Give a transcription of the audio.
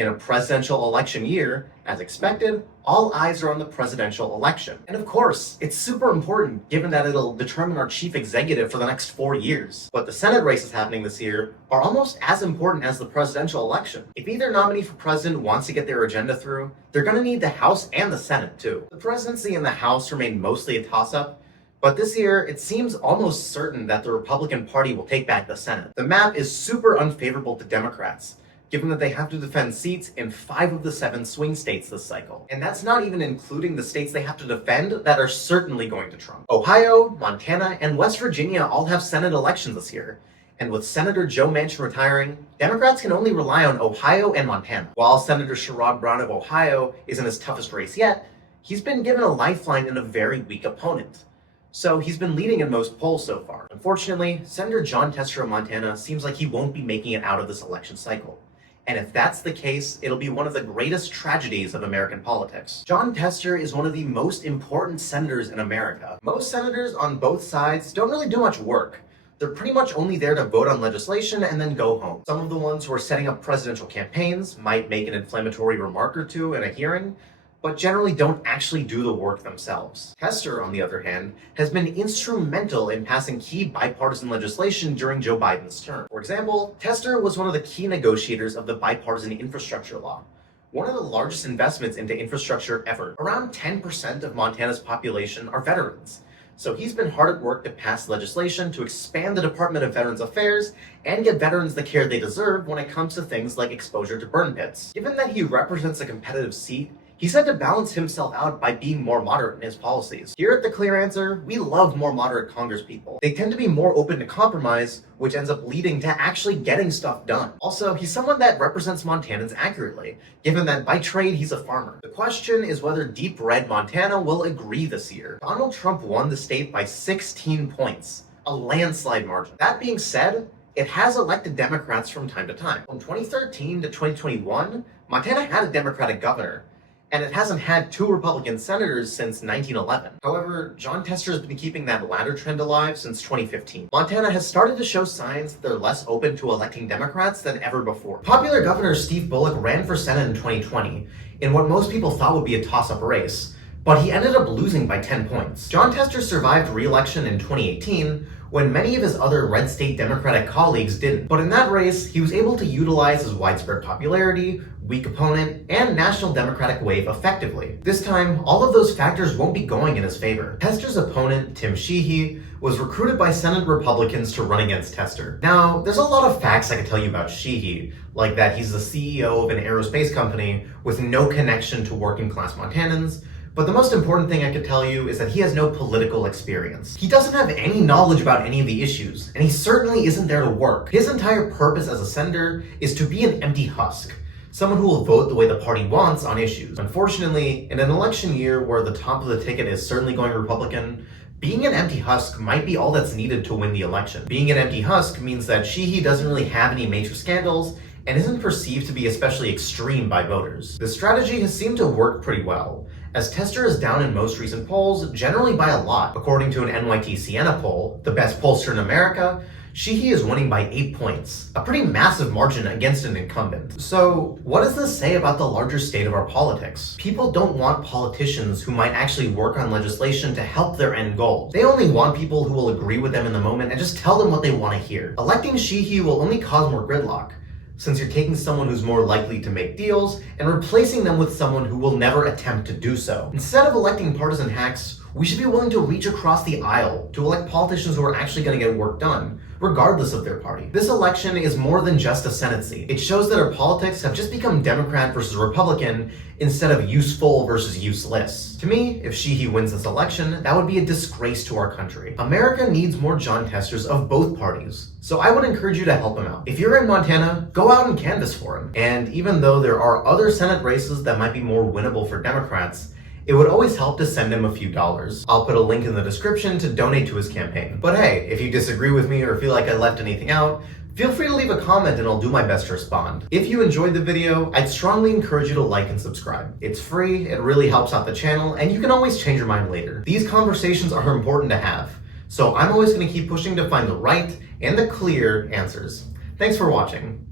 In a presidential election year, as expected, all eyes are on the presidential election. And of course, it's super important given that it'll determine our chief executive for the next 4 years. But the Senate races happening this year are almost as important as the presidential election. If either nominee for president wants to get their agenda through, they're gonna need the House and the Senate too. The presidency and the House remain mostly a toss-up, but this year, it seems almost certain that the Republican Party will take back the Senate. The map is super unfavorable to Democrats, given that they have to defend seats in 5 of the 7 swing states this cycle. And that's not even including the states they have to defend that are certainly going to Trump. Ohio, Montana, and West Virginia all have Senate elections this year. And with Senator Joe Manchin retiring, Democrats can only rely on Ohio and Montana. While Senator Sherrod Brown of Ohio is in his toughest race yet, he's been given a lifeline in a very weak opponent. So he's been leading in most polls so far. Unfortunately, Senator Jon Tester of Montana seems like he won't be making it out of this election cycle. And if that's the case, it'll be one of the greatest tragedies of American politics. Jon Tester is one of the most important senators in America. Most senators on both sides don't really do much work. They're pretty much only there to vote on legislation and then go home. Some of the ones who are setting up presidential campaigns might make an inflammatory remark or two in a hearing, but generally don't actually do the work themselves. Tester, on the other hand, has been instrumental in passing key bipartisan legislation during Joe Biden's term. For example, Tester was one of the key negotiators of the bipartisan infrastructure law, one of the largest investments into infrastructure ever. Around 10% of Montana's population are veterans, so he's been hard at work to pass legislation to expand the Department of Veterans Affairs and give veterans the care they deserve when it comes to things like exposure to burn pits. Given that he represents a competitive seat, he's had to balance himself out by being more moderate in his policies. Here at The Clear Answer, we love more moderate congresspeople. They tend to be more open to compromise, which ends up leading to actually getting stuff done. Also, he's someone that represents Montanans accurately, given that by trade he's a farmer. The question is whether deep red Montana will agree this year. Donald Trump won the state by 16 points, a landslide margin. That being said, it has elected Democrats from time to time. From 2013 to 2021, Montana had a Democratic governor, and it hasn't had 2 Republican senators since 1911. However, Jon Tester has been keeping that latter trend alive since 2015. Montana has started to show signs that they're less open to electing Democrats than ever before. Popular Governor Steve Bullock ran for Senate in 2020 in what most people thought would be a toss-up race, but he ended up losing by 10 points. Jon Tester survived re-election in 2018 when many of his other red state Democratic colleagues didn't. But in that race, he was able to utilize his widespread popularity, weak opponent, and national Democratic wave effectively. This time, all of those factors won't be going in his favor. Tester's opponent, Tim Sheehy, was recruited by Senate Republicans to run against Tester. Now, there's a lot of facts I could tell you about Sheehy, like that he's the CEO of an aerospace company with no connection to working class Montanans, but the most important thing I could tell you is that he has no political experience. He doesn't have any knowledge about any of the issues, and he certainly isn't there to work. His entire purpose as a senator is to be an empty husk, someone who will vote the way the party wants on issues. Unfortunately, in an election year where the top of the ticket is certainly going Republican, being an empty husk might be all that's needed to win the election. Being an empty husk means that Sheehy doesn't really have any major scandals and isn't perceived to be especially extreme by voters. This strategy has seemed to work pretty well, as Tester is down in most recent polls, generally by a lot. According to an NYT Siena poll, the best pollster in America, Sheehy is winning by 8 points, a pretty massive margin against an incumbent. So, what does this say about the larger state of our politics? People don't want politicians who might actually work on legislation to help their end goal. They only want people who will agree with them in the moment and just tell them what they want to hear. Electing Sheehy will only cause more gridlock, since you're taking someone who's more likely to make deals and replacing them with someone who will never attempt to do so. Instead of electing partisan hacks, we should be willing to reach across the aisle to elect politicians who are actually going to get work done, regardless of their party. This election is more than just a Senate seat. It shows that our politics have just become Democrat versus Republican instead of useful versus useless. To me, if Sheehy wins this election, that would be a disgrace to our country. America needs more Jon Testers of both parties, so I would encourage you to help him out. If you're in Montana, go out and canvass for him. And even though there are other Senate races that might be more winnable for Democrats, it would always help to send him a few dollars. I'll put a link in the description to donate to his campaign. But hey, if you disagree with me or feel like I left anything out, feel free to leave a comment and I'll do my best to respond. If you enjoyed the video, I'd strongly encourage you to like and subscribe. It's free, it really helps out the channel, and you can always change your mind later. These conversations are important to have, so I'm always going to keep pushing to find the right and the clear answers. Thanks for watching.